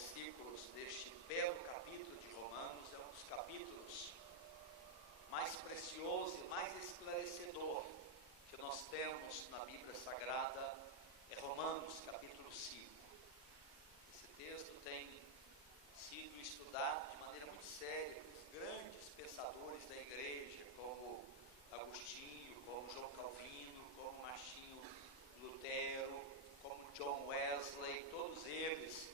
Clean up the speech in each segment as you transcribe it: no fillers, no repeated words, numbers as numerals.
versículos deste belo capítulo de Romanos, é um dos capítulos mais precioso e mais esclarecedor que nós temos na Bíblia Sagrada, é Romanos capítulo 5. Esse texto tem sido estudado de maneira muito séria por grandes pensadores da igreja, como Agostinho, como João Calvino, como Martinho Lutero, como John Wesley. Todos eles,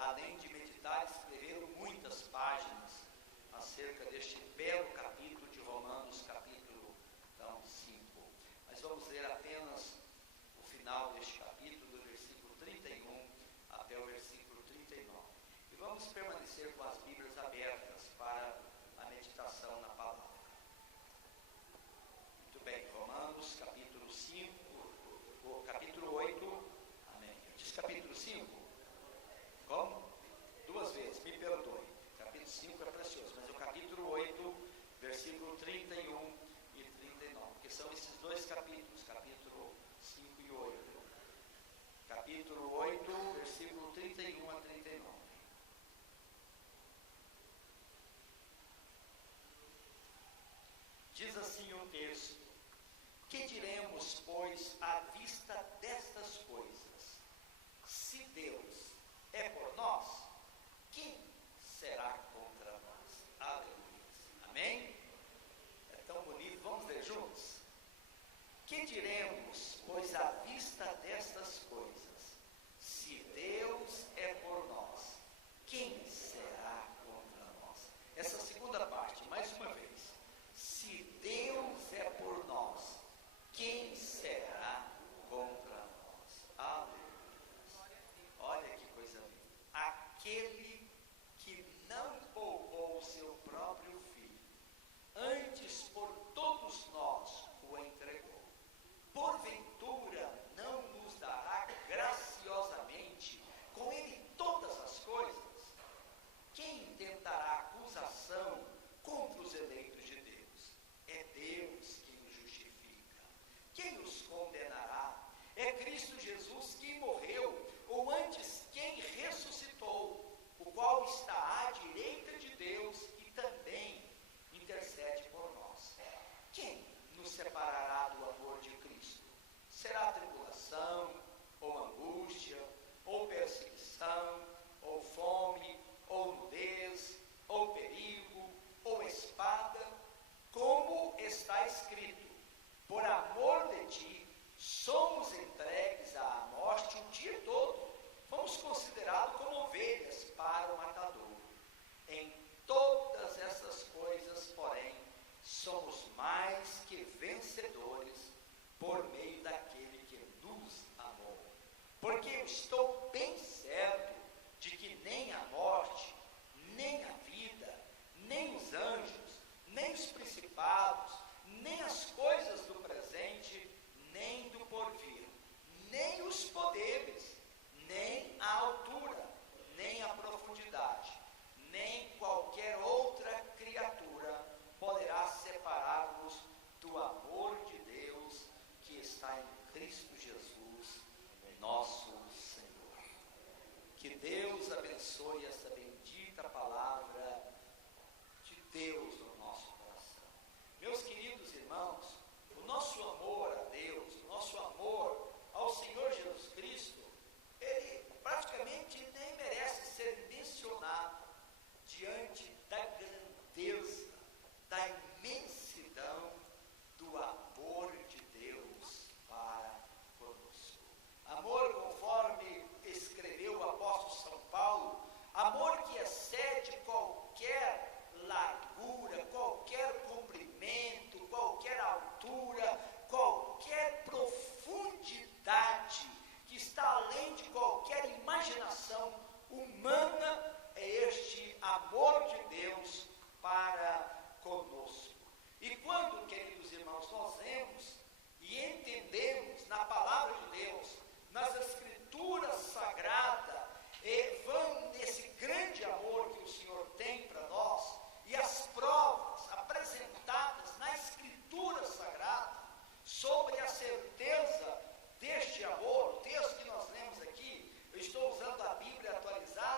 além de meditar, escreveram muitas páginas acerca deste belo capítulo de Romanos, capítulo 5. Mas vamos ler apenas o final deste capítulo, do versículo 31 até o versículo 39. E vamos permanecer com as Bíblias abertas para a meditação na palavra. Muito bem, Romanos capítulo 5, ou capítulo 8, amém. Diz capítulo 5? Como? Duas vezes, me perdoe. Capítulo 5 é precioso, mas é o capítulo 8, versículo 31 e 39, que são esses dois capítulos, capítulo 5 e 8. Capítulo 8, versículo 31 a 39. Diz assim o texto: que diremos, pois, à vista destas coisas? Se Deus é por nós, quem será contra nós? Aleluia. Amém? É tão bonito, vamos ler juntos? Que diremos, pois, à vista destas coisas? Se Deus é por nós, quem será contra nós? Essa segunda parte, mais uma vez. Se Deus é por nós, quem será contra nós? Aleluia. Olha que coisa linda. Aquele que não poupou o seu próprio filho, antes por todos nós o entregou, porventura não nos dará graciosamente com ele todas as coisas? Quem tentará acusação contra os eleitos de Deus? É Deus que nos justifica. Quem os condenará? É Cristo Jesus que morreu, ou antes, quem ressuscitou, o qual está à direita de Deus e também intercede por nós. Quem nos separará do amor de Cristo? Será tribulação, ou angústia, ou perseguição, ou fome, ou nudez, ou perigo, ou espada? Como está escrito: por amor de ti, somos entregues à morte o dia todo, fomos considerados como ovelhas para o matador. Em todas essas coisas, porém, somos mais que vencedores por meio daquele que nos amou. Porque eu estou bem certo de que nem a morte, nem a vida, nem os anjos, nem os principados, nem as coisas do presente, nem do porvir, nem os poderes, nem a altura, nem a profundidade, nem qualquer outra criatura poderá separar-nos do amor de Deus que está em Cristo Jesus, nosso Senhor. Que Deus abençoe essa bendita palavra de Deus no nosso coração. Meus queridos irmãos, o nosso amor a Deus, o nosso amor ao Senhor Jesus Cristo, ele praticamente nem merece ser mencionado diante da grandeza, da imensidão do amor de Deus para conosco. Amor, conforme escreveu o apóstolo São Paulo, amor que excede qualquer largura, qualquer comprimento, qualquer altura, qualquer profundidade, que está além de qualquer imaginação humana, é este amor de Deus para conosco. E quando, queridos irmãos, nós lemos e entendemos na palavra de Deus, nas escrituras sagradas, vão nesse grande amor que o Senhor tem para nós, e as provas apresentadas na escritura sagrada sobre a certeza deste amor, o texto que nós lemos aqui, eu estou usando a Bíblia atualizada,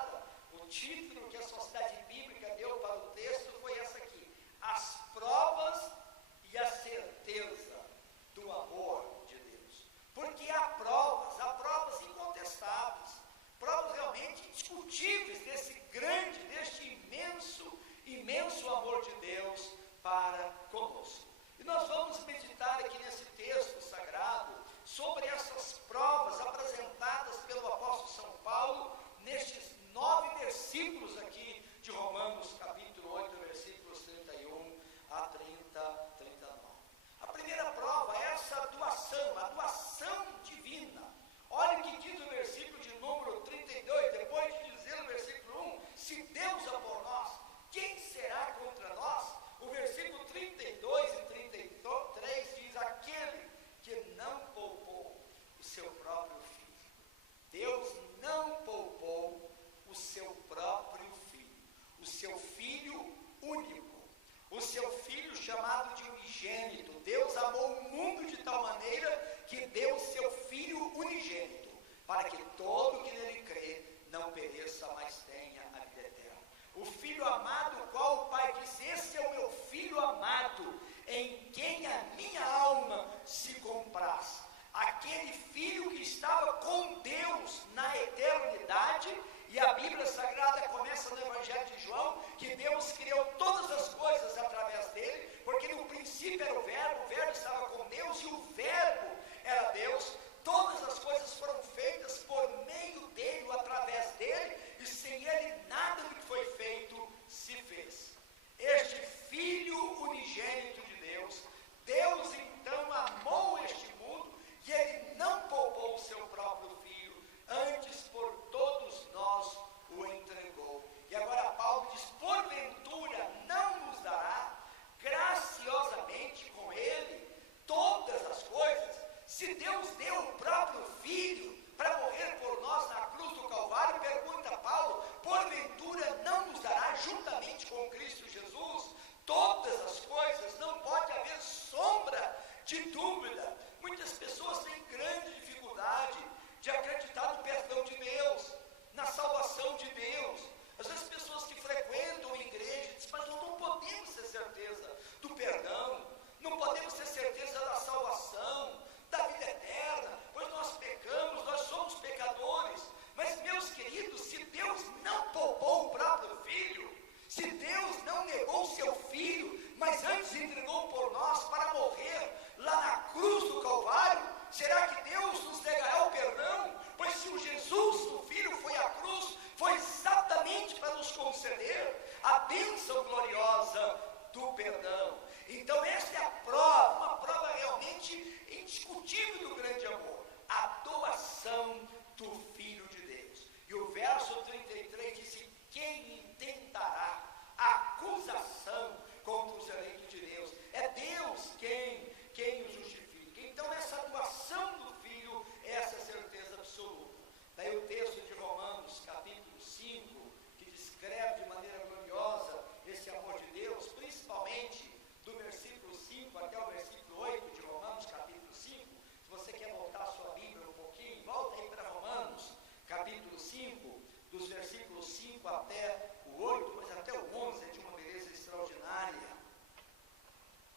para que todo que nele crê não pereça, mas tenha a vida eterna. O Filho amado, qual o Pai diz: esse é o meu Filho amado, em quem a minha alma se compraz. Aquele Filho que estava com Deus na eternidade, e a Bíblia Sagrada começa no Evangelho de João, que Deus criou todas as coisas através dele, porque no princípio era o Verbo estava com Deus, e o Verbo era Deus. Todas as coisas foram feitas por meio dele, ou através dele, e sem ele nada do que foi feito se fez. Este Filho unigênito de Deus, Deus então amou este mundo, e ele não poupou o seu próprio Filho, antes por todos nós o entregou. E agora Paulo diz: porventura não nos dará graciosamente com ele todas as coisas? Se Deus deu o próprio Filho para morrer por nós na cruz do Calvário, pergunta Paulo, porventura não nos dará juntamente com Cristo Jesus todas as coisas? Não pode haver sombra de dúvida. Muitas pessoas têm grande dificuldade de acreditar no perdão de Deus, na salvação de Deus. Às vezes pessoas que frequentam a igreja dizem: mas nós não podemos ter certeza do perdão, não podemos ter certeza da salvação, da vida eterna, pois nós pecamos, nós somos pecadores. Mas, meus queridos, se Deus não poupou o próprio Filho, se Deus não negou o seu Filho, mas antes entregou por nós para morrer lá na cruz do Calvário, será que Deus nos negará o perdão? Pois se o Jesus, o Filho, foi à cruz, foi exatamente para nos conceder a bênção gloriosa do perdão. Então esta é a prova, uma prova realmente indiscutível do grande amor, a doação do Filho de Deus. E o verso 33 diz: quem intentará acusação contra os eleitos de Deus? É Deus quem os justifica. Então essa doação do Filho é essa certeza absoluta. Daí o texto de Romanos capítulo 5, que descreve de maneira gloriosa esse amor de Deus, principalmente do versículo 5 até o versículo 8 de Romanos capítulo 5. Se você quer voltar a sua Bíblia um pouquinho, volta aí para Romanos capítulo 5, dos versículos 5 até o 8, mas até o 11 é de uma beleza extraordinária.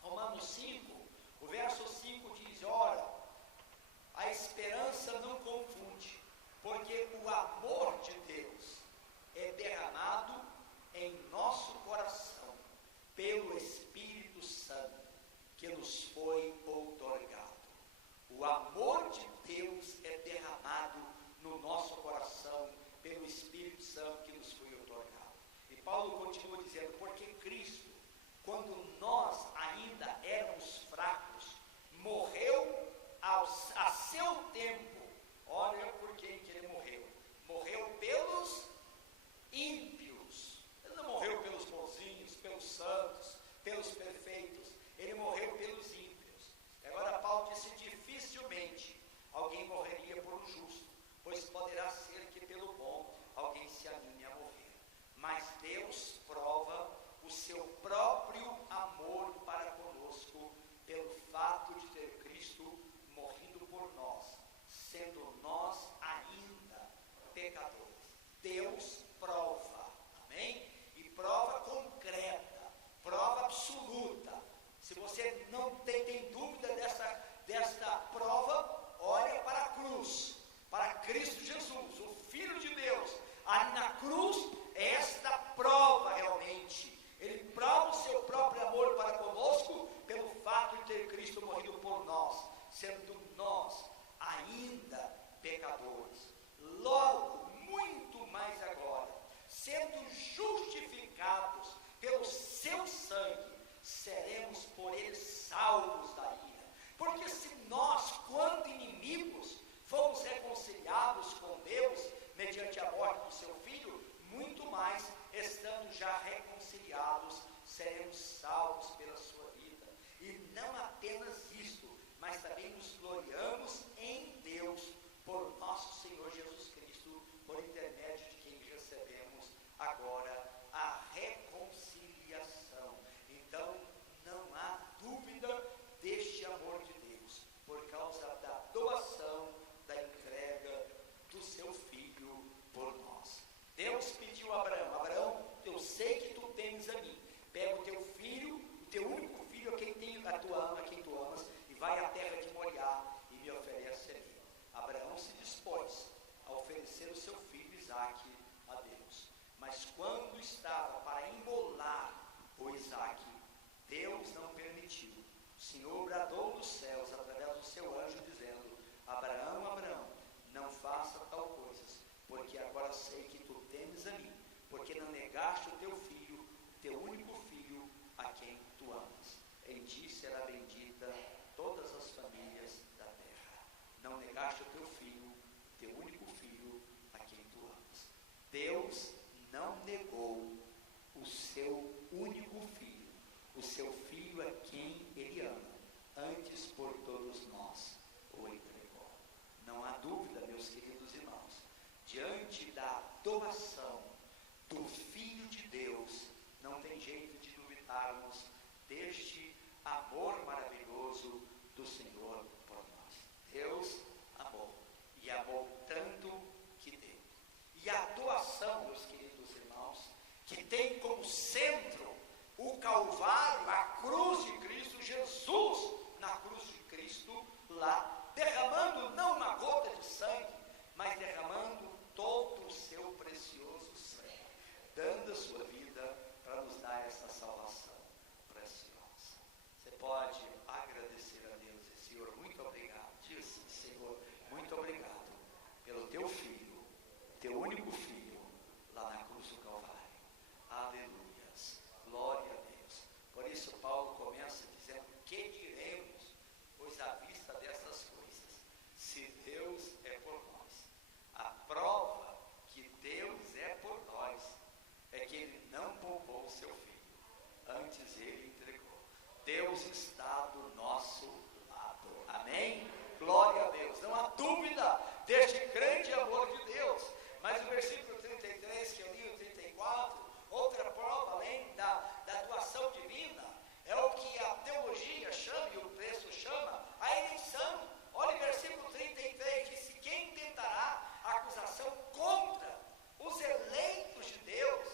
Romanos 5, o verso 5 diz: ora, a esperança não confunde, porque o amor de Deus é derramado em nosso coração pelo Espírito Santo que nos foi outorgado. O amor de Deus é derramado no nosso coração pelo Espírito Santo que nos foi outorgado. E Paulo continua dizendo: porque Cristo, quando nós ainda éramos fracos, morreu a seu tempo. Olha por quem que ele morreu. Morreu pelos ímpios. Ele não morreu pelos bonzinhos, pelos santos, pelos perfeitos. Ele morreu pelos ímpios. Agora Paulo disse: dificilmente alguém morreria por um justo, pois poderá ser que pelo bom alguém se anime a morrer. Mas Deus prova o seu próprio amor para conosco pelo fato de ter Cristo morrido por nós, sendo nós ainda pecadores. Deus prova, amém? E prova concreta, prova absoluta. Se você não tem dúvida desta prova, olha para a cruz, para Cristo Jesus, o Filho de Deus. Ali na cruz, esta prova realmente. Ele prova o seu próprio amor para conosco pelo fato de ter Cristo morrido por nós, sendo nós ainda pecadores. Logo, muito mais agora, Isaque a Deus. Mas quando estava para imolar o Isaque, Deus não permitiu. O Senhor bradou dos céus através do seu anjo, dizendo: Abraão, Abraão, não faça tal coisas, porque agora sei que tu temes a mim, porque não negaste o teu filho, teu único filho, a quem tu amas. Em ti será bendita todas as famílias da terra. Não negaste o teu filho, teu único filho, a quem tu amas. Deus não negou o seu único filho, o seu filho a quem ele ama, antes por todos nós o entregou. Não há dúvida, meus queridos irmãos, diante da doação do Filho de Deus, não tem jeito de duvidarmos deste amor maravilhoso do Senhor por nós. Deus amou, e amou tanto que deu. E a doação, meus queridos irmãos, que tem como centro o Calvário, a cruz de Cristo, Jesus na cruz de Cristo, lá, derramando não uma gota de sangue, mas derramando todo o seu precioso sangue, dando a sua vida para nos dar essa salvação preciosa. Você pode agradecer a Deus e Senhor, muito obrigado. Diz, Senhor, muito obrigado pelo teu filho, teu único filho, lá na cruz do Calvário. Aleluias, glória a Deus. Por isso Paulo começa dizendo: que diremos, pois à vista dessas coisas, se Deus é por nós? A prova que Deus é por nós é que ele não poupou o seu filho, antes ele entregou. Deus está do nosso lado, amém? Glória a Deus, não há dúvida deste grande amor de Deus. Mas o versículo 33 que eu li, o 34, outra prova além da doação divina, é o que a teologia chama e o texto chama a eleição. Olha o versículo 33, diz: quem tentará acusação contra os eleitos de Deus?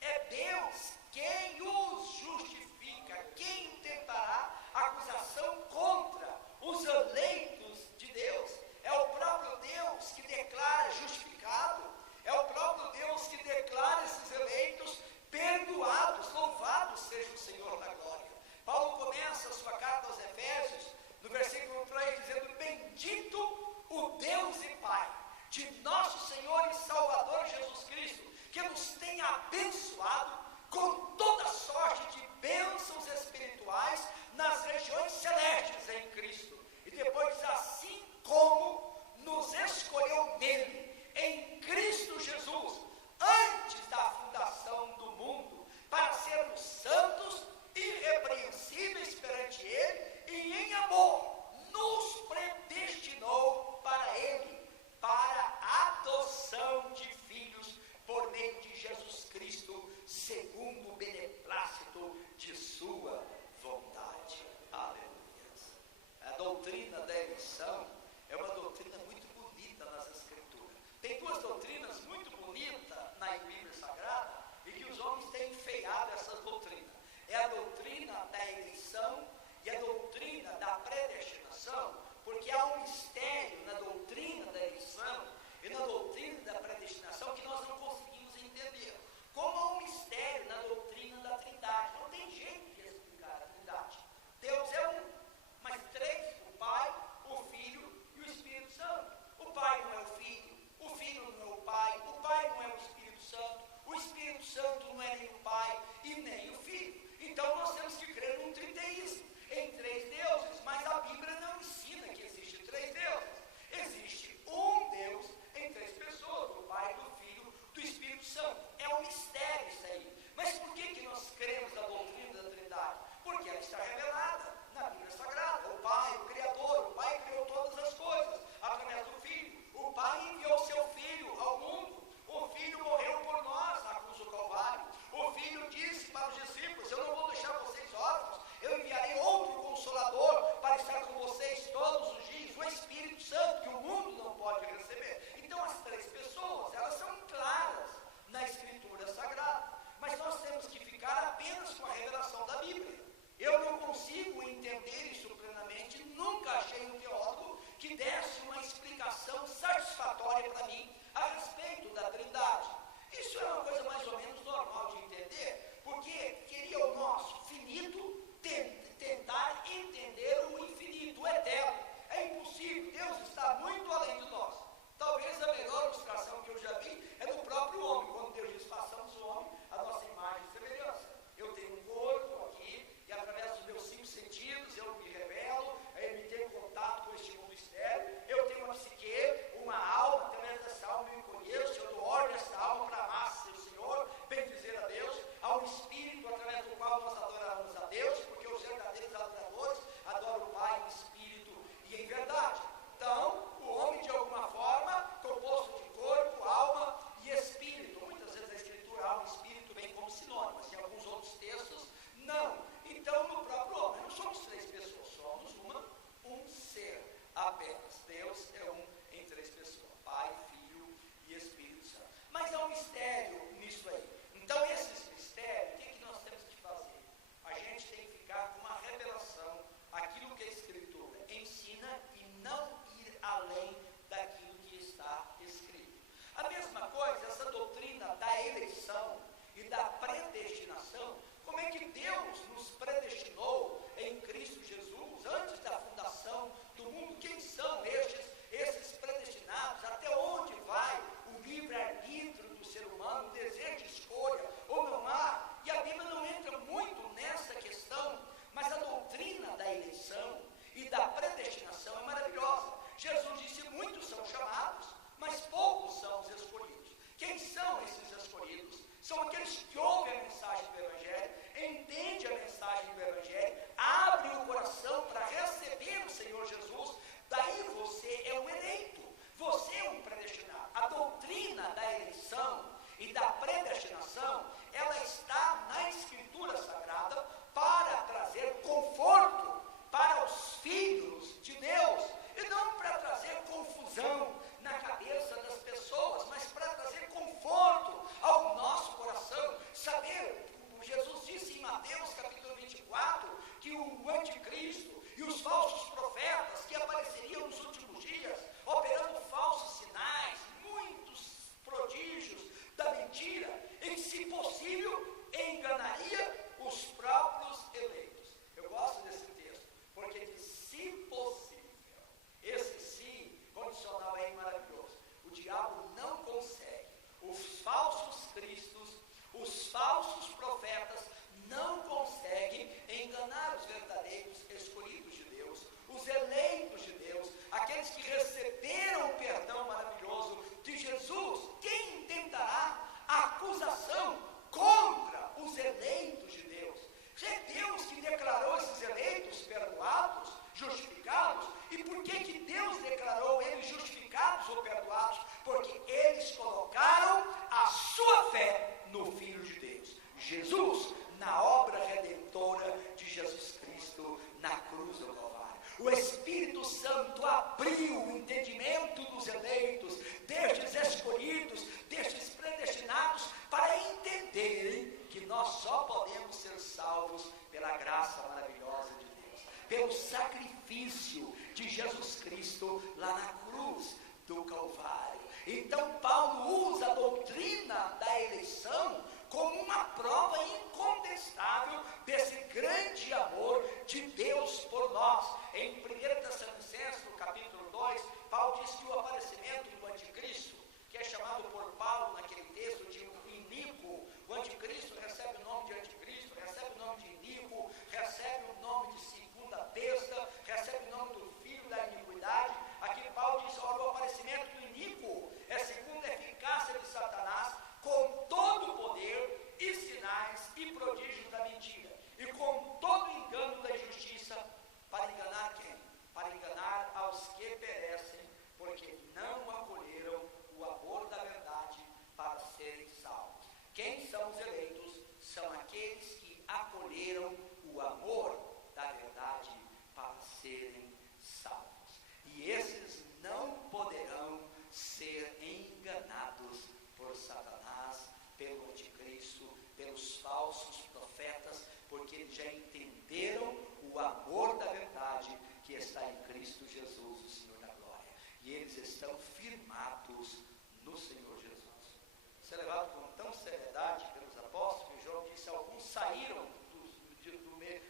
É Deus quem os justifica. Quem tentará acusação contra os eleitos de Deus? É o próprio Deus que declara justificado, é o próprio Deus que declara esses eleitos perdoados. Louvado seja o Senhor da glória. Paulo começa a sua carta aos Efésios, no versículo 3, dizendo: bendito o Deus e Pai de nosso Senhor e Salvador Jesus Cristo, que nos tem abençoado com toda sorte de bênçãos espirituais nas regiões celestes em Cristo. E depois diz: assim como nos escolheu nele, em Cristo Jesus, antes da fundação do mundo, para sermos santos e irrepreensíveis perante ele, e em amor nos predestinou para ele, para a adoção de filhos por meio de Jesus Cristo, segundo o beneplácito de sua vontade. Aleluia. A doutrina da eleição é uma doutrina muito bonita nas Escrituras. Tem duas doutrinas muito bonitas na Bíblia Sagrada e que os homens têm enfeiado essas doutrinas. É a doutrina da eleição e a doutrina da predestinação, porque há um mistério na doutrina da eleição e na doutrina da predestinação que nós não conseguimos entender. Como há um mistério na doutrina da Trindade. Não tem jeito de explicar a Trindade. Deus é um, mas três: o Pai, o Filho e o Espírito Santo. O Pai não é o Filho não é o Pai não é o Espírito Santo não é nem o Pai e nem o Filho. Então nós temos que crer num triteísmo, em três deuses, mas a Bíblia não ensina que existe três deuses. Existe um Deus em três pessoas: do Pai, do Filho, do Espírito Santo. É um mistério isso aí. Mas por que nós cremos na doutrina da Trindade? Porque ela está revelada na Bíblia Sagrada. O Pai, o Criador, o Pai criou todas as coisas através do Filho. O Pai enviou seu Filho ao mundo. O Filho morreu por nós na cruz do Calvário. O Filho disse para os discípulos: eu não vou deixar vocês órfãos, eu enviarei outro Consolador para estar com vocês todos os dias, o Espírito Santo, que o mundo não pode receber. Então as três pessoas, elas são claras na Escritura Sagrada, mas nós temos que ficar apenas com a revelação da Bíblia. Eu não consigo entender isso plenamente. Nunca achei um teólogo que desse uma explicação satisfatória para mim a respeito da Trindade. da predestinação, como é que Deus nos predestinou em Cristo Jesus antes da fundação do mundo? Quem são esses predestinados? Até onde vai o livre-arbítrio do ser humano, o desejo de escolha ou não há? E a Bíblia não entra muito nessa questão, mas a doutrina da eleição e da predestinação é maravilhosa. Jesus disse: muitos são chamados, mas poucos são os escolhidos. Quem são esses escolhidos? São aqueles que ouvem a mensagem do Evangelho, entendem a mensagem do Evangelho, abrem o coração para receber o Senhor Jesus. Daí você é um eleito, você é um predestinado. A doutrina da eleição e da predestinação, ela está na Escritura Sagrada para trazer conforto para os filhos de Deus, e não para trazer confusão na cabeça das pessoas, mas para trazer conforto ao nosso coração. Saber, Jesus disse em Mateus capítulo 24, que o anticristo e os falsos profetas que apareceriam nos últimos dias, operando falsos sinais, muitos prodígios da mentira, e que, se possível, enganaria os próprios eleitos. Eu gosto desse texto, porque diz: se possível. Esse se condicional é maravilhoso. O diabo não consegue. Os falsos cristos, os falsos profetas não conseguem enganar os verdadeiros escolhidos de Deus, os eleitos de Deus, aqueles que receberam o perdão maravilhoso de Jesus. Quem tentará a acusação contra os eleitos de Deus? É Deus que declarou esses eleitos perdoados, justificados. E por que Deus declarou eles justificados ou perdoados? Porque eles colocaram a sua fé no Filho de Deus, Jesus, na obra redentora de Jesus Cristo na cruz do Calvário. O Espírito Santo abriu o entendimento dos eleitos, destes escolhidos, destes predestinados, para entenderem que nós só podemos ser salvos pela graça maravilhosa de Deus, pelo sacrifício de Jesus Cristo lá na cruz do Calvário. Então Paulo usa a doutrina da eleição como uma prova incontestável desse grande amor de Deus por nós. Em 1 Tessalonicenses, no capítulo 2, Paulo diz que o aparecimento do anticristo, que é chamado por Paulo naquele texto de iníquo, o anticristo recebe o nome de anticristo, recebe o nome de iníquo, recebe o nome de segunda besta, recebe o nome do filho da iniquidade. Aqui Paulo diz: olha, o aparecimento do iníquo é segundo a eficácia de Satanás, com todo o poder e sinais e prodígios da mentira, e com todo o engano da injustiça, para enganar quem? Para enganar aos que perecem, porque não acolheram o amor da verdade para serem salvos. Quem são os eleitos? São aqueles que acolheram o amor da verdade para serem salvos. E esses não poderão ser enganados por Satanás, pelo anticristo, pelos falsos profetas, porque eles já entenderam o amor da verdade que está em Cristo Jesus, o Senhor da glória. E eles estão firmados no Senhor Jesus. Isso é levado com tão seriedade pelos apóstolos, que João disse: alguns saíram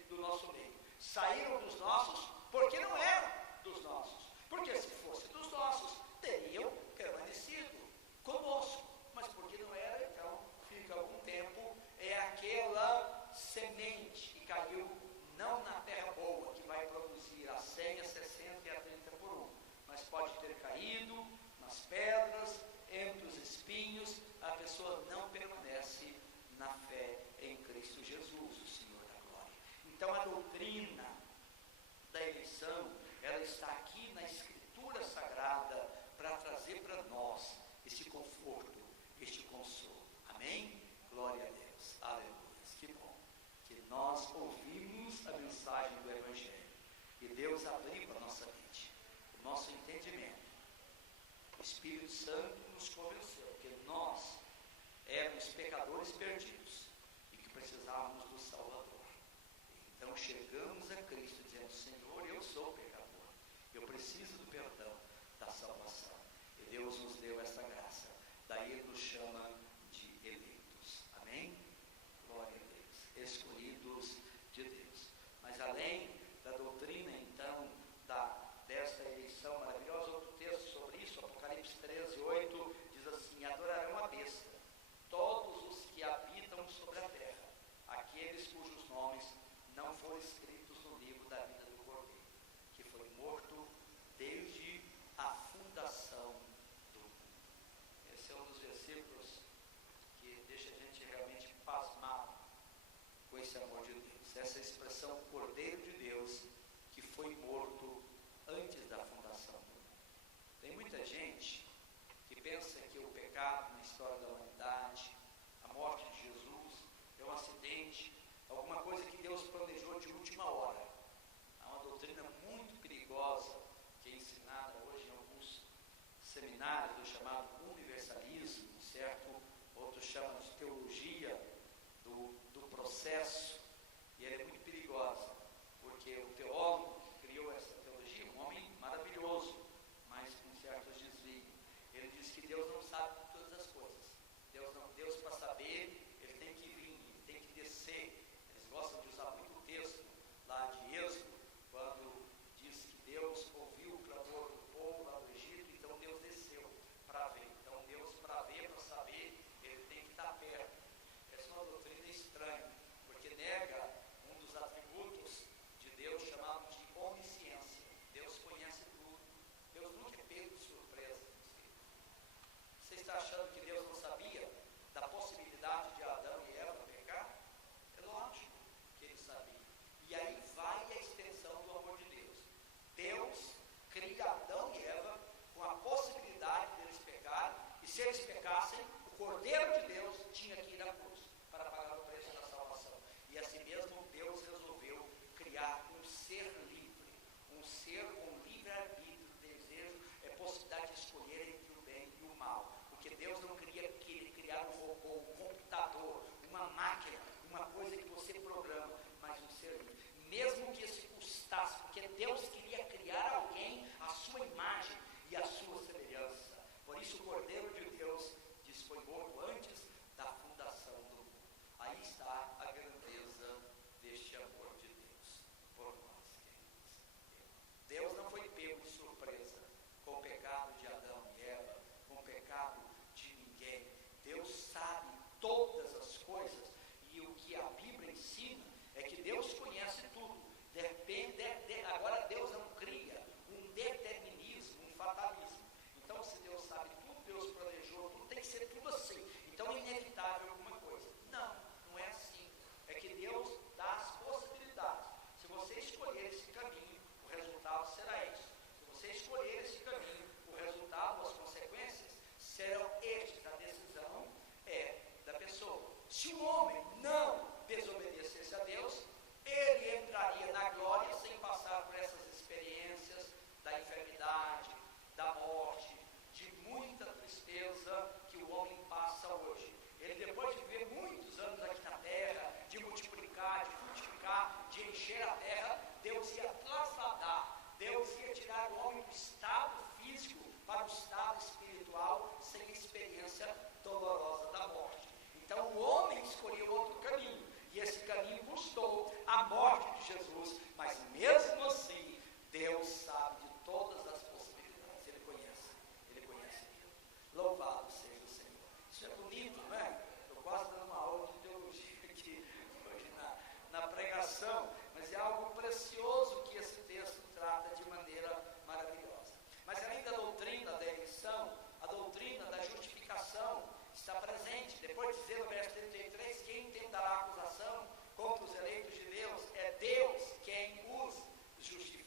do nosso meio. Saíram dos nossos porque não eram dos nossos. Porque se fosse dos nossos, teriam permanecido conosco. Mas porque não era, então fica algum tempo. É aquela semente que caiu não na terra boa, que vai produzir a 100, a 60 e a 30 por 1, mas pode ter caído nas pedras, entre os espinhos. A pessoa não permanece na fé em Cristo Jesus, o Senhor da glória. Então a doutrina da eleição, ela está aqui na Escritura Sagrada para trazer para nós este conforto, este consolo. Amém? Glória a Deus. Aleluia. Que bom que nós ouvimos a mensagem do Evangelho e Deus abriu a nossa mente, o nosso entendimento. O Espírito Santo nos convenceu que nós éramos pecadores perdidos e que precisávamos do Salvador. Então chegamos a Cristo dizendo: Senhor, eu sou pecador, eu preciso do perdão, da salvação. E Deus nos deu essa graça. Daí Ele nos chama de eleitos. Amém? desse amor de Deus. Essa expressão Cordeiro de Deus que foi morto antes da fundação do mundo. Tem muita gente que pensa que o pecado na história da humanidade, a morte de Jesus, é um acidente, alguma coisa que Deus planejou de última hora. Há uma doutrina muito perigosa que é ensinada hoje em alguns seminários do chamado universalismo, certo? Outros chamam de teologia do processo, e ela é muito perigosa, porque o teólogo que criou essa teologia, um homem maravilhoso, mas com certos desvios, ele diz que Deus não sabe todas as coisas. Deus para saber, ele tem que vir, ele tem que descer. Eles gostam de usar muito o texto lá de Êxodo, quando diz que Deus ouviu o clamor do povo lá do Egito, então Deus desceu para ver. Então Deus, para ver, para saber, ele tem que estar perto. Essa é uma doutrina estranha, porque nega um dos atributos de Deus chamado de onisciência. Deus conhece tudo. Deus nunca é pego de surpresa. Você está achando que Deus não sabia da possibilidade de Adão e Eva pecar? É lógico que ele sabia. E aí vai a extensão do amor de Deus. Deus cria Adão e Eva com a possibilidade deles pecarem, e se eles pecassem, o Cordeiro de Deus tinha que ir à cruz para pagar o preço da salvação. E assim mesmo Deus resolveu criar um ser livre, um ser com livre-arbítrio, desejo, possibilidade de escolher entre o bem e o mal. Porque Deus não queria criar um robô, um computador, uma máquina, uma coisa que você programa, mas um ser livre. Mesmo que isso custasse, porque Deus queria criar alguém à sua imagem e à sua semelhança. Por isso o Cordeiro de Deus diz, foi morto antes da fundação do mundo. Aí está a grandeza deste amor de Deus por nós, queridos. Deus não foi pego de surpresa com o pecado de Adão e Eva, com o pecado de ninguém. Deus sabe todas as coisas, e o que a Bíblia ensina é que Deus conhece tudo. Agora Deus não cria um determinismo, um fatalismo. Então, se Deus sabe tudo, Deus planejou tudo, tem que ser tudo assim. Então é inevitável alguma coisa. Não, não é assim. É que Deus dá as possibilidades. Se você escolher esse caminho, o resultado será isso. Se você escolher esse caminho, o resultado, as consequências serão estes. A decisão é da pessoa. Se o homem não desobedecesse a Deus, ele entraria na glória sem passar por essas experiências da enfermidade, da morte, de muita tristeza que o homem passa hoje. Ele, depois de viver muitos anos aqui na terra, de multiplicar, de frutificar, de encher a terra, Deus ia trasladar, Deus ia tirar o homem do estado físico para o estado espiritual, sem a experiência dolorosa da morte. Então o homem escolheu outro caminho, e esse caminho custou a morte de Jesus, mas mesmo assim, Deus sabe de todas as possibilidades, Ele conhece tudo. Louvado seja o Senhor. Isso é bonito, não é? Estou quase dando uma aula de teologia aqui hoje na pregação, mas é algo precioso que esse texto trata de maneira maravilhosa. Mas além da doutrina da eleição, a doutrina da justificação está presente. Depois de dizer no verso 33, quem tentará acusação contra os eleitos de Deus? É Deus quem os justifica.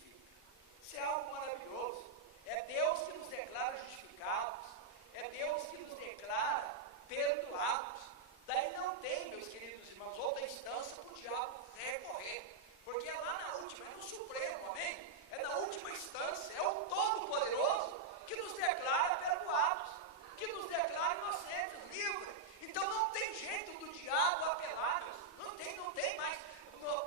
Isso é algo maravilhoso. É Deus que nos declara justificados. É Deus que nos declara perdoados. Daí não tem, meus queridos irmãos, outra instância para o diabo recorrer. Porque é lá na última, é no Supremo, amém? É na última instância, é o Todo-Poderoso que nos declara perdoados, que nos declara inocentes, livres. Então não tem jeito do diabo apelar, não tem mais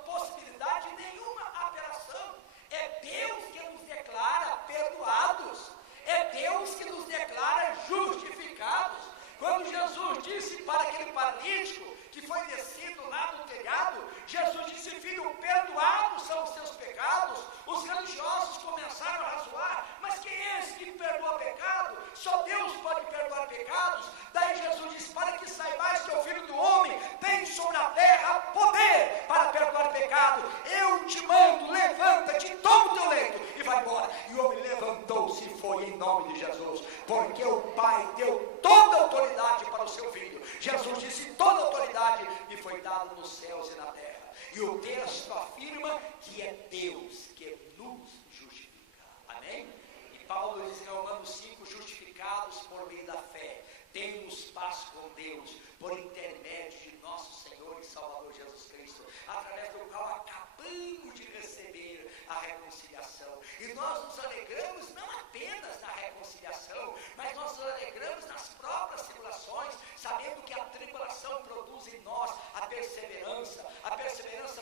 possibilidade de nenhuma apelação. É Deus que nos declara perdoados, é Deus que nos declara justificados. Quando Jesus disse para aquele paralítico que foi descido lá do telhado, Jesus disse, filho, perdoados são os teus pecados. Os religiosos começaram a razoar, mas quem é esse que perdoa pecado? Só Deus pode perdoar pecados. Daí Jesus disse, para que saibais que o Filho do Homem tem sobre a terra poder para perdoar pecado. Eu te mando, levanta-te, toma o teu leito e vai embora. E o homem levantou-se e foi em nome de Jesus, porque o Pai deu toda a autoridade para o seu Filho. Jesus disse, toda a autoridade me foi dada nos céus e na terra. E o texto afirma que é Deus que nos justifica. Amém? E Paulo diz em Romanos 5, justificados por meio da fé, temos paz com Deus, por intermédio de nosso Senhor e Salvador Jesus Cristo, através do qual acabamos de receber a reconciliação. E nós nos alegramos não apenas na reconciliação, mas nós nos alegramos nas próprias tribulações, sabendo que a tribulação produz em nós a perseverança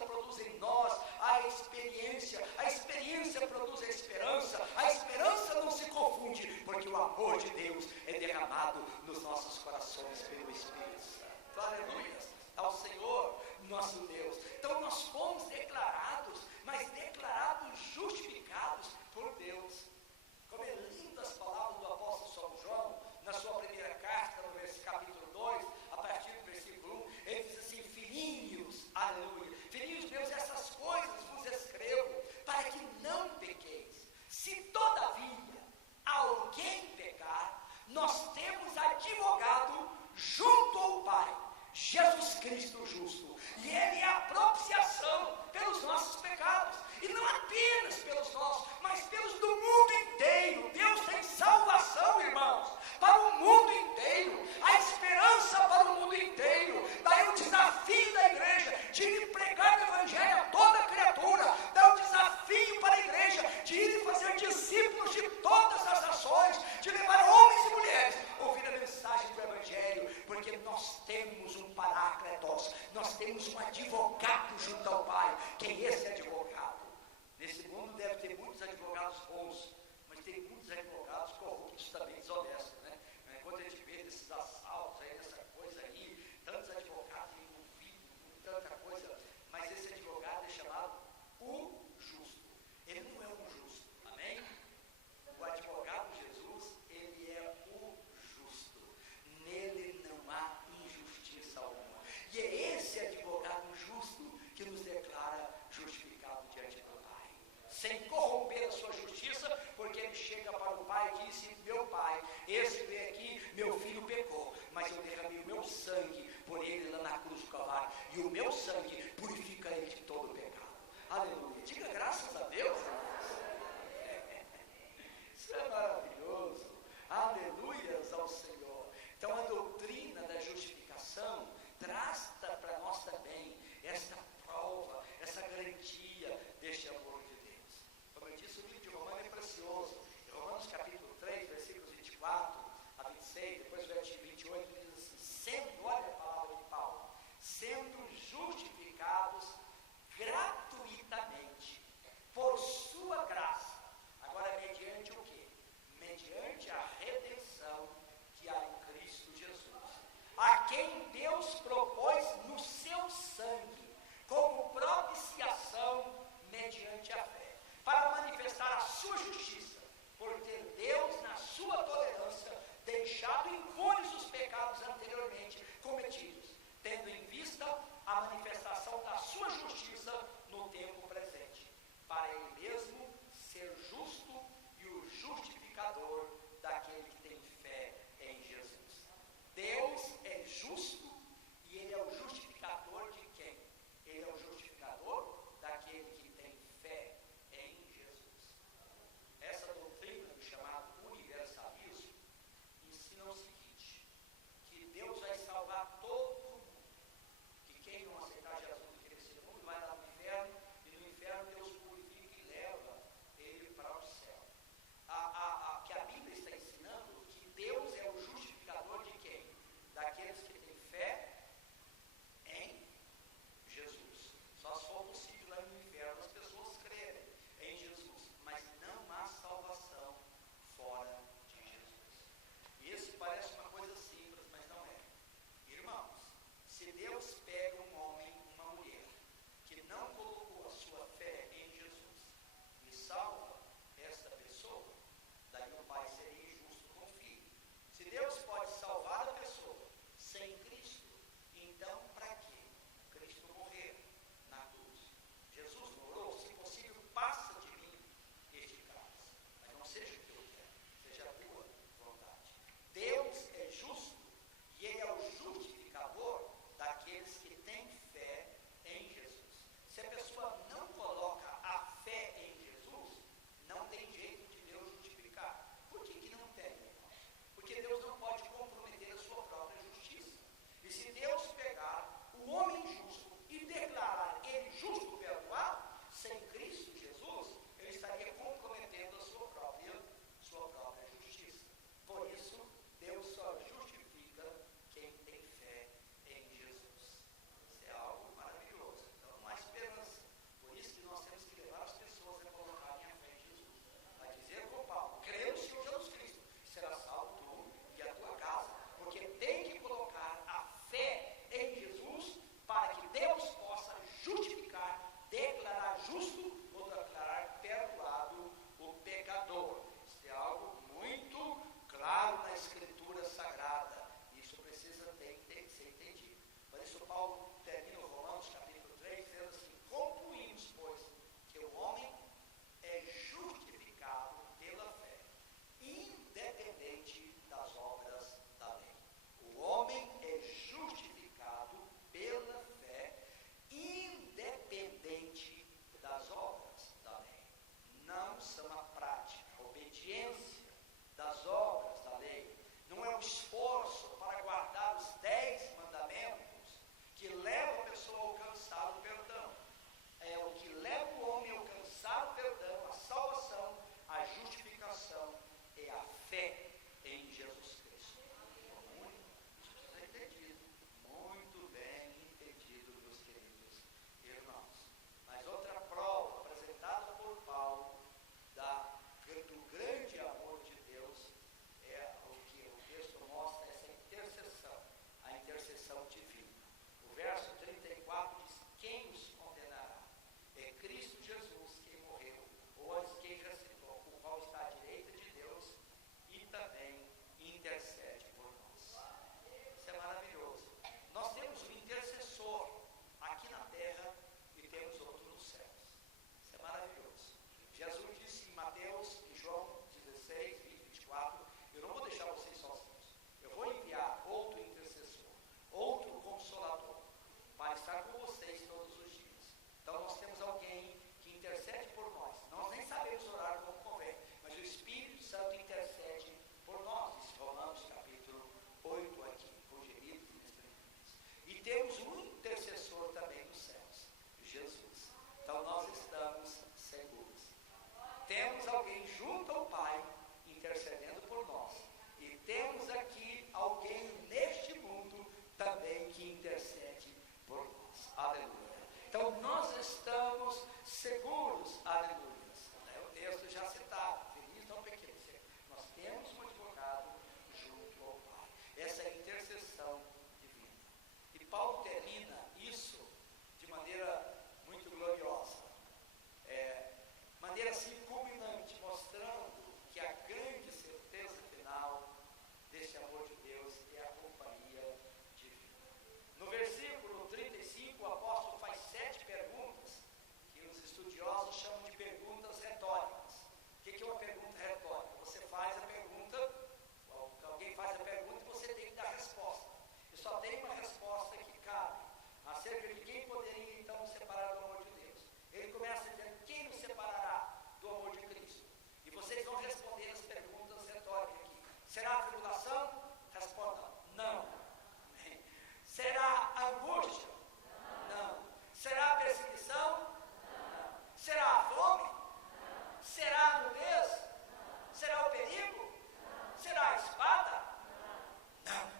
produz em nós a experiência produz a esperança não se confunde, porque o amor de Deus é derramado nos nossos corações pelo Espírito Santo. Aleluia ao Senhor nosso Deus. Então nós fomos declarados, mas declarados justificados por Deus. Como é lindo as palavras do apóstolo São João, na sua primeira carta, no capítulo 2, a partir do versículo 1, ele diz assim: filhinhos, aleluia, filhinhos meus, essas coisas vos escrevo, para que não pequeis. Se todavia alguém pecar, nós temos advogado junto ao Pai, Jesus Cristo justo, e Ele é a propiciação pelos nossos pecados, e não apenas pelos nossos, mas pelos do mundo inteiro. Deus tem salvação, irmãos, para o mundo inteiro, a esperança para o mundo inteiro. Daí o desafio da igreja de ir pregar o evangelho a toda criatura, daí o desafio para a igreja de ir fazer discípulos de todas as nações, de levar homens e mulheres a ouvir a mensagem do evangelho, porque nós temos um paráclitos, nós temos um advogado junto ao Pai. Quem é esse advogado? Nesse mundo deve ter muitos advogados bons, mas tem muitos advogados corruptos também, desonestos, né? Quando a gente vê desses assaltos aí, dessa coisa aí, tantos advogados envolvidos com tanta coisa, mas esse advogado é chamado o justo. Ele não é um justo, amém? O advogado Jesus, ele é o justo. Nele não há injustiça alguma. E é esse advogado justo que nos declara justificado diante do Pai, sem corromper a sua justiça, porque ele chega para o Pai e diz: meu Pai, esse veio aqui, meu filho pecou, mas eu derramei o meu sangue por ele lá na cruz do Calvário, e o meu sangue purifica ele de todo pecado. Aleluia, diga graças a Deus, isso é maravilhoso, aleluias ao Senhor. Então a doutrina da justificação traz para nós também esta prova, essa garantia deste amor de Deus. Como eu disse, o livro de Romanos é precioso. Em Romanos capítulo 3, versículos 24 a 26, depois o versículo 28, diz assim: sendo, olha a palavra de Paulo, sendo justificados gratuitamente por sua graça. Agora, mediante o quê? Mediante a redenção que há em Cristo Jesus, a quem Deus propôs no seu sangue, como propiciação mediante a fé, para manifestar a sua justiça, por ter Deus, na sua tolerância, deixado impunes os pecados anteriormente cometidos, tendo em vista a manifestação da sua justiça no tempo presente, para ele mesmo ser justo e o justificador daquele que tem fé em Jesus. Deus é justo e ele é o justificador de quem? Ele é o justificador daquele que tem fé em Jesus. Essa doutrina do chamado universalismo ensina o seguinte: que Deus vai salvar todo mundo, que quem não aceitar Jesus nesse mundo vai lá no inferno, e no inferno Deus purifica e leva ele para o céu. Que a Será tribulação? Responda, não. Será angústia? Não. Será perseguição? Não. Será fome? Será nudez? Será o perigo? Será a espada? Não.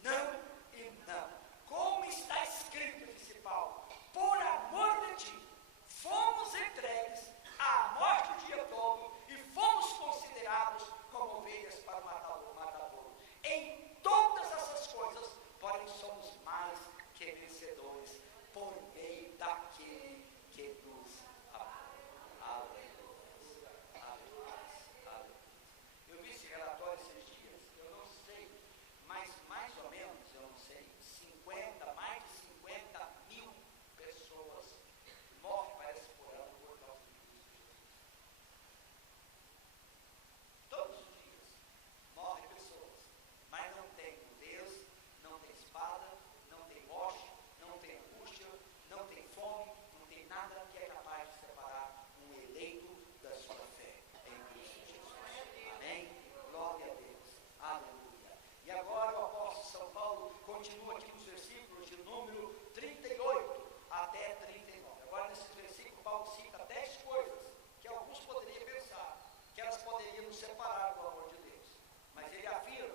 Não e não. Como está escrito, disse Paulo, por amor de ti, fomos entregues à morte o dia todo e fomos considerados como ovelhas para o matadouro. Em todas essas coisas, porém, somos mais que vencedores por meio daquele que nos amou. Aleluia. Aleluia. Aleluia. Eu vi esse relatório esses dias, eu não sei, mas mais ou menos, eu não sei, mais de 50 mil pessoas morrem, parece, por ano por causa de Cristo Jesus. Todos os dias morrem pessoas, mas não tem nudez, não tem espada, não tem morte, não tem angústia, não tem fome, não tem nada que é capaz de separar um eleito da sua fé em Cristo Jesus. Amém? Glória a Deus. Aleluia. E agora o apóstolo São Paulo continua aqui nos versículos de número 38 até 39. Agora nesse versículo Paulo cita 10 coisas que alguns poderiam pensar que elas poderiam nos separar do amor de Deus. Mas ele afirma,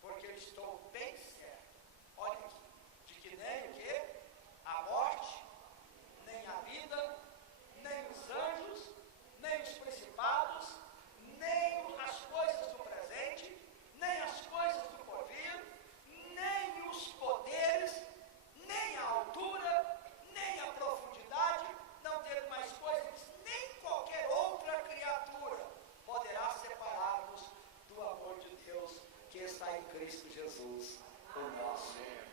porque eu estou bem certo, olha aqui, de que nem o quê? A morte, nem a vida, nem os anjos, nem os principados, nem as coisas do presente, nem as coisas do porvir, nem os poderes, nem a altura, nem a profundidade, não tendo mais coisas, nem qualquer outra criatura poderá separar-nos do amor de Deus que está em Cristo Jesus, o nosso Senhor.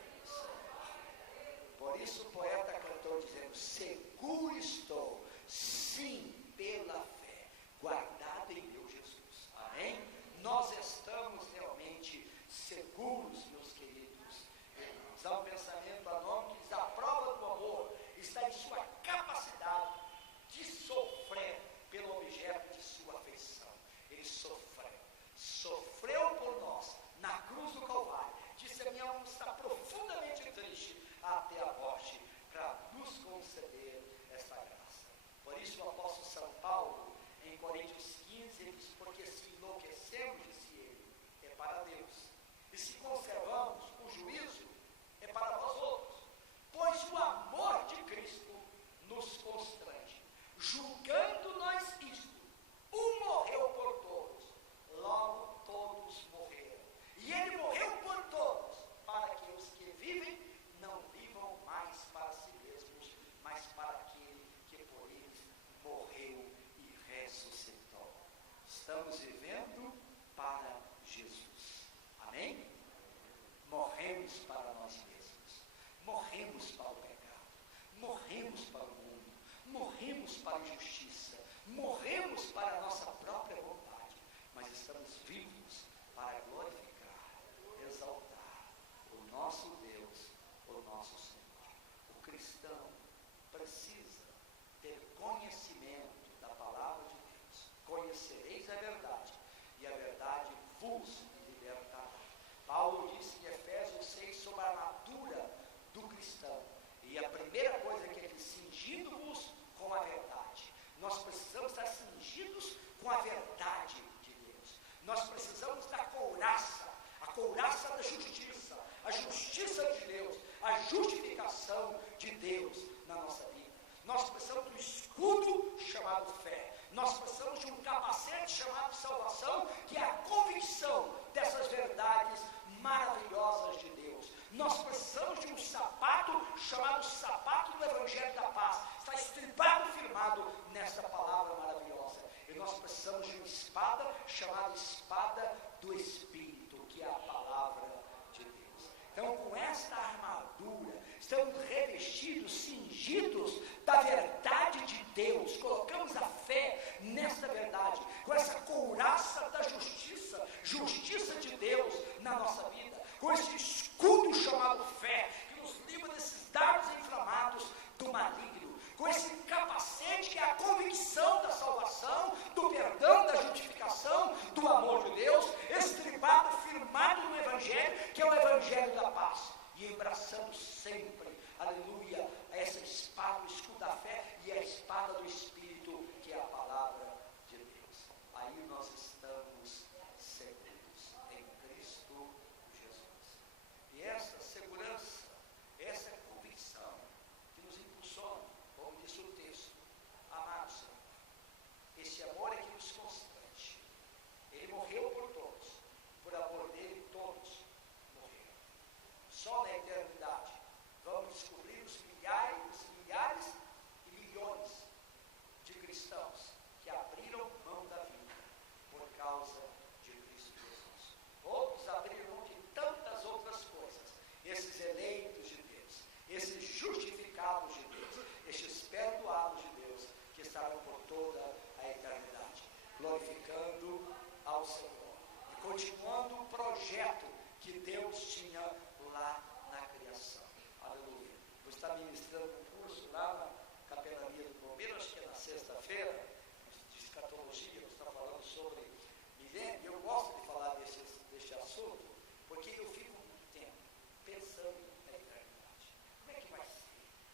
Por isso o poeta cantou dizendo, seguro estou, sim, pela fé, guardado em meu Jesus. Amém? Nós estamos realmente seguros, meus queridos irmãos. Há um pensamento anônimo que diz, a prova do amor está em sua capacidade de sofrer pelo objeto de sua afeição. Ele sofreu por nós na cruz do Calvário. Disse, a minha alma está profundamente triste até a morte, para nos conceder essa graça. Por isso o apóstolo São Paulo, em Coríntios 15, ele diz, porque se enlouquecemos, disse ele, é para Deus, e se conservamos o juízo, é para vós outros, pois o amor de Cristo nos constrange, julgando nós isto, um morreu por todos, logo todos morreram, e ele morreu por todos, para que os que vivem não vivam mais para si mesmos, mas para aquele que por eles morreu e ressuscitou. Estamos vivendo para Jesus. Amém? Morremos para nós mesmos, morremos para o pecado, morremos para o mundo, morremos para a injustiça, morremos para a nossa própria vontade, mas estamos vivos para glorificar, exaltar o nosso Deus, o nosso Senhor. O cristão precisa ter conhecimento da palavra de Deus. Conhecereis a verdade, e a verdade vos libertará. Paulo disse em Efésios 6 sobre a armadura do cristão. E a primeira coisa que ele diz, cingindo-vos com a verdade. Nós precisamos estar cingidos com a verdade de Deus. Nós precisamos da couraça, a couraça da justiça, a justiça de Deus, a justificação de Deus na nossa vida. Nós precisamos do escudo chamado fé. Nós precisamos de um capacete chamado salvação, que é a convicção dessas verdades maravilhosas de Deus. Nós precisamos de um sapato chamado sapato do Evangelho da Paz. Está estribado, firmado nesta palavra maravilhosa. E nós precisamos de uma espada chamada espada do Espírito, que é a palavra de Deus. Então, com esta armadura, estamos revestidos, cingidos da verdade de Deus. Colocamos a fé nesta verdade, com essa couraça da justiça, justiça de Deus na nossa vida, com esse escudo chamado fé, que nos livra desses dardos inflamados do maligno, com esse capacete que é a convicção da salvação, do perdão, da justificação, do amor de Deus, estribado, Evangelho, que é o Evangelho da paz. E abraçando sempre, aleluia, essa espada, o escudo da fé e a espada do Espírito, que é a palavra de Deus. Aí nós estamos seguros em Cristo Jesus. E essa segurança, essa convicção que nos impulsiona, como disse o texto, amados Senhor, esse amor é que nos constrange. Ele morreu por todos, por amor dele todos morreram. Só na eternidade vamos descobrir os milhares e milhões de cristãos que abriram mão da vida por causa de Cristo Jesus. Outros abriram mão de tantas outras coisas. Esses eleitos de Deus, esses justificados de Deus, esses perdoados de Deus, que estarão por toda a eternidade, glorificando ao Senhor e continuando o projeto que Deus tinha lá na criação. Aleluia. Vou estar ministrando um curso lá na capelania do bombeiro, acho que é na sexta-feira, de escatologia, nós estamos falando sobre milênio. Eu gosto de falar deste assunto, porque eu fico muito tempo pensando na eternidade. Como é que vai ser?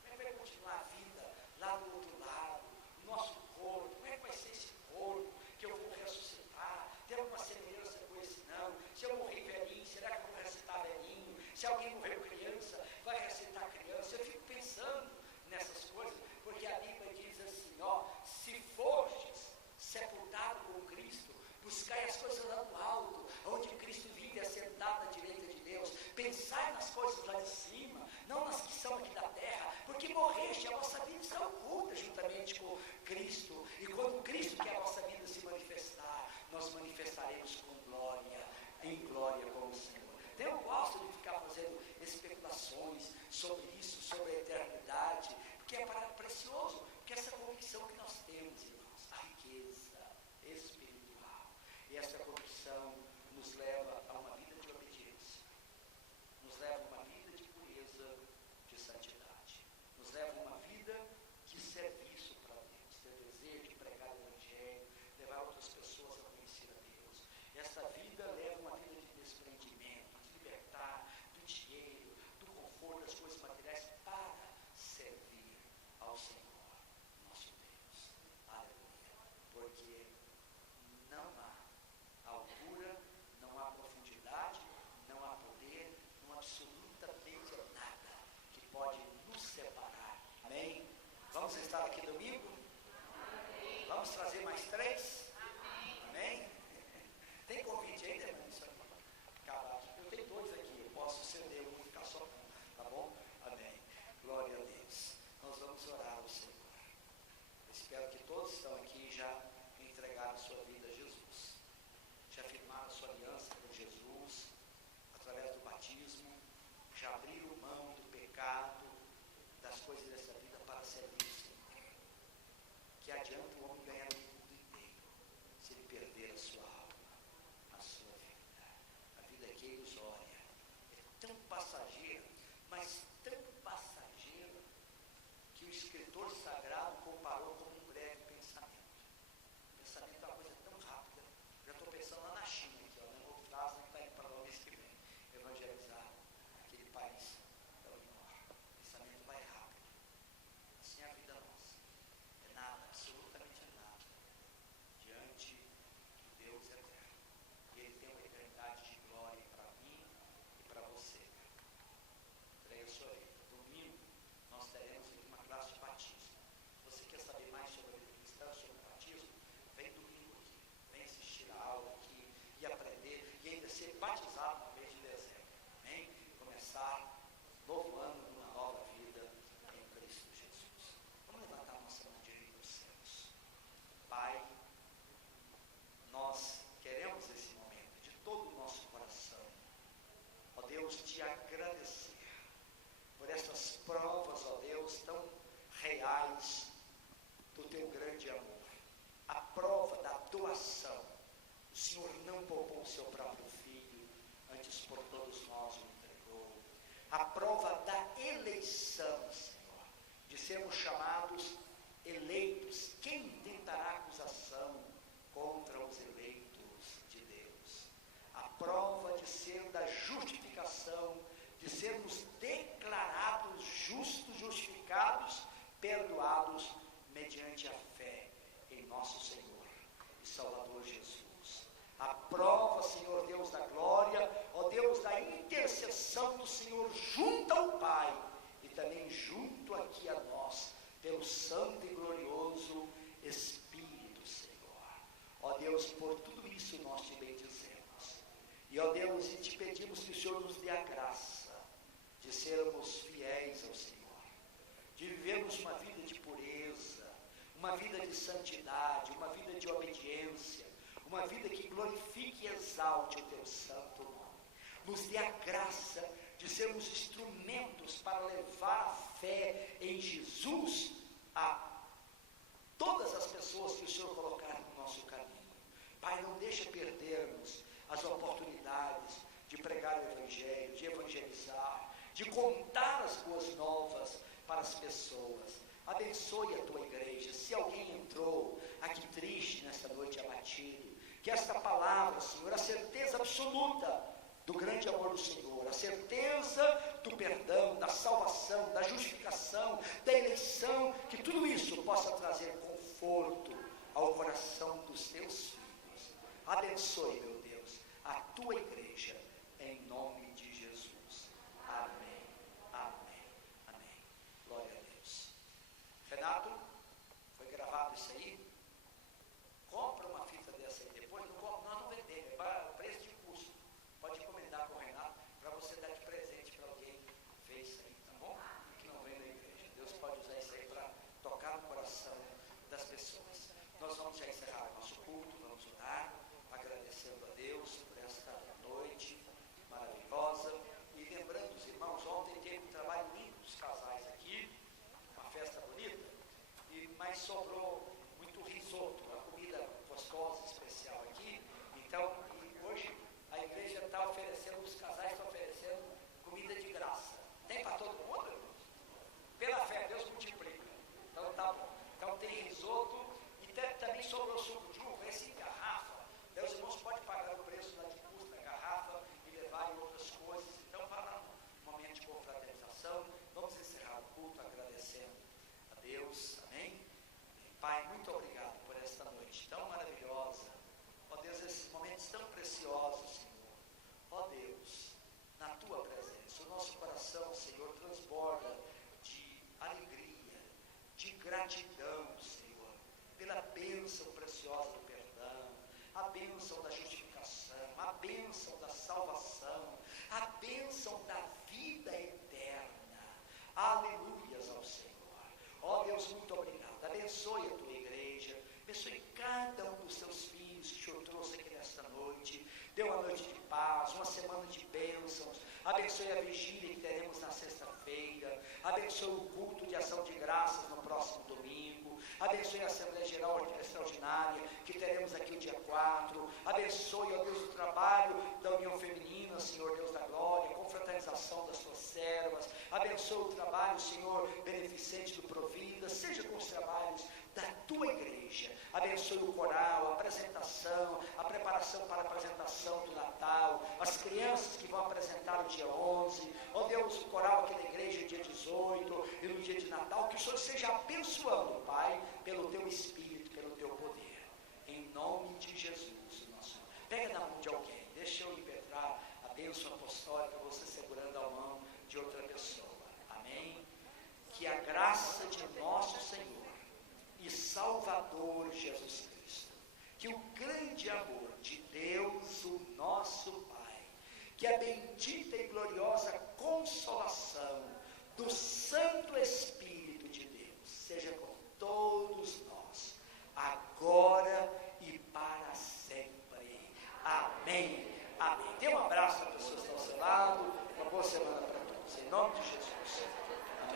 Como é que vai continuar a vida lá do outro lado? O nosso corpo, como é que vai ser esse corpo que eu vou ressuscitar? Tem alguma semelhança com esse não? Se eu morrer velhinho, será que eu vou ressuscitar velhinho? Se alguém morreu criança, vai ressuscitar criança? Eu fico pensando nessas coisas, porque a Bíblia diz assim, ó, se fostes sepultado com Cristo, buscai as coisas lá do alto, onde Cristo vive assentado à direita de Deus. Pensai nas coisas lá de cima, não nas que são aqui da terra, porque morreste, a vossa vida está oculta juntamente com Cristo. E quando Cristo, que é a vossa vida, se manifestar, nós manifestaremos com glória, em glória com o Senhor. Então eu gosto de ficar fazendo especulações sobre isso, sobre a eternidade, porque é precioso, porque essa convicção que nós temos, irmãos, a riqueza espiritual, e essa convicção nos leva a uma vida de obediência, nos leva a uma vida de pureza, de santidade, nos leva a uma vida de serviço para Deus, ter desejo de pregar o Evangelho, levar outras pessoas a conhecer a Deus. Essa vida leva uma vida de desprendimento, de libertar do dinheiro, do conforto, das coisas materiais, para servir ao Senhor, nosso Deus. Aleluia. Porque não há altura, não há profundidade, não há poder, não há absolutamente nada que pode nos separar. Amém? Vamos estar aqui domingo? Amém. Vamos trazer mais 3? Amém? Tem convite ainda, irmão? Eu tenho 2 aqui, eu posso ceder um e ficar só com, tá bom? Amém. Glória a Deus. Nós vamos orar ao Senhor. Eu espero que todos que estão aqui já entregaram a sua vida a Jesus, já firmaram a sua aliança com Jesus, através do batismo, já abriram mão do pecado, das coisas dessa vida para servir o Senhor. Que adianta o homem ganhar o mundo inteiro, se ele perder a sua alma, a sua vida. A vida é que é ilusória, é tão passageira, mas tão passageira, que o escritor sagrado comparou como um breve pensamento. O pensamento é uma coisa tão rápida. Já estou pensando lá na China, aqui, ó, no Otávio, que está indo para o mês que vem, evangelizar aquele país tão enorme. O pensamento vai rápido. Assim é a vida nossa. É nada, absolutamente nada, diante do Deus eterno. E Ele tem uma eternidade de glória para mim e para você. Entregue a sua vida. Domingo, nós teremos aqui uma classe de batismo. Se você quer saber mais sobre a vida cristã, sobre o batismo, vem domingo aqui. Vem assistir a aula aqui e aprender e ainda ser batizado no mês de dezembro. Amém? Começar novo ano, uma nova vida em Cristo Jesus. Vamos levantar nossa mão direita aos céus. Pai, nós queremos esse momento de todo o nosso coração, ó Deus, te agradecer por essas provas, ó Deus, tão reais do teu grande amor. A prova da doação. O Senhor não poupou o seu próprio filho, antes por todos nós o entregou. A prova da eleição, Senhor, de sermos chamados eleitos. Quem tentará acusação contra os eleitos de Deus? A prova de sermos tempo da justificação, de sermos declarados justos, justificados, perdoados, mediante a fé em nosso Senhor e Salvador Jesus. A prova, Senhor Deus da glória, ó Deus da intercessão do Senhor junto ao Pai e também junto aqui a nós, pelo santo e glorioso Espírito, Senhor. Ó Deus, por tudo isso nós te bendizemos. E ó Deus, e te pedimos que o Senhor nos dê a graça de sermos fiéis ao Senhor, de vivermos uma vida de pureza, uma vida de santidade, uma vida de obediência, uma vida que glorifique e exalte o teu santo nome. Nos dê a graça de sermos instrumentos para levar a fé em Jesus a todas as pessoas que o Senhor colocar no nosso caminho. Pai, não deixa perdermos as oportunidades de pregar o Evangelho, de evangelizar, de contar as boas novas para as pessoas. Abençoe a tua igreja. Se alguém entrou aqui triste nesta noite, abatido, que esta palavra, Senhor, a certeza absoluta do grande amor do Senhor, a certeza do perdão, da salvação, da justificação, da eleição, que tudo isso possa trazer conforto ao coração dos teus filhos. Abençoe, meu Deus, a tua igreja, em nome de Jesus. Amém, amém, amém. Glória a Deus. Renato, foi gravado isso aí? Compra uma fita dessa aí depois, nós não vendemos, é para preço de custo. Pode encomendar com o Renato para você dar de presente para alguém que fez isso aí, tá bom? Que não vem da igreja. Deus pode usar isso aí para tocar no coração das pessoas. Nós vamos já encerrar o nosso culto, vamos orar, agradecendo a Deus por esta noite maravilhosa. E lembrando os irmãos, ontem teve um trabalho lindo dos casais aqui, uma festa bonita, mas sobrou muito risoto, uma comida gostosa, especial aqui. Então, hoje a igreja está oferecendo, os casais estão oferecendo comida de graça. Tem para todo mundo? Pela fé, Deus multiplica. Então tá bom. Então tem risoto e também sobrou suco de uva, esse em garrafa. Daí os irmãos podem pagar o preço lá de custo da garrafa e levar em outras coisas. Então para um momento de confraternização, vamos encerrar o culto agradecendo a Deus. Amém? Pai, muito obrigado por esta noite tão maravilhosa. Ó Deus, esses momentos tão preciosos, Senhor. Ó Deus, na tua presença, o nosso coração, Senhor, transborda de alegria, de gratidão, Senhor, pela bênção preciosa do perdão, a bênção da justificação, a bênção da salvação, a bênção da vida eterna. Aleluias ao Senhor. Ó Deus, muito obrigado. Abençoe a tua igreja, abençoe cada um dos teus filhos que o Senhor trouxe aqui nesta noite. Dê uma noite de paz, uma semana de bênçãos. Abençoe a vigília que teremos na sexta-feira. Abençoe o culto de ação de graças no próximo domingo. Abençoe a Assembleia Geral Extraordinária que teremos aqui o dia 4. Abençoe, ó Deus, o trabalho da União Feminina, Senhor Deus da glória, confraternização das suas servas. Abençoe o trabalho, Senhor, beneficente do Provida. Seja com os trabalhos da tua igreja. Abençoe o coral, a apresentação, a preparação para a apresentação do Natal, as crianças que vão apresentar no dia 11, ó Deus, o coral aqui na igreja dia 18 e no dia de Natal, que o Senhor seja abençoando, Pai, pelo teu Espírito, pelo teu poder, em nome de Jesus, nosso Senhor. Pega na mão de alguém, deixa eu impetrar a bênção apostólica, você segurando a mão de outra pessoa, amém? Que a graça de nosso Senhor e Salvador Jesus Cristo, que o grande amor de Deus, o nosso Pai, que a bendita e gloriosa consolação do Santo Espírito de Deus seja com todos nós, agora e para sempre. Amém. Amém. Dê um abraço para as pessoas que estão ao seu lado, uma boa semana para todos, em nome de Jesus. Amém.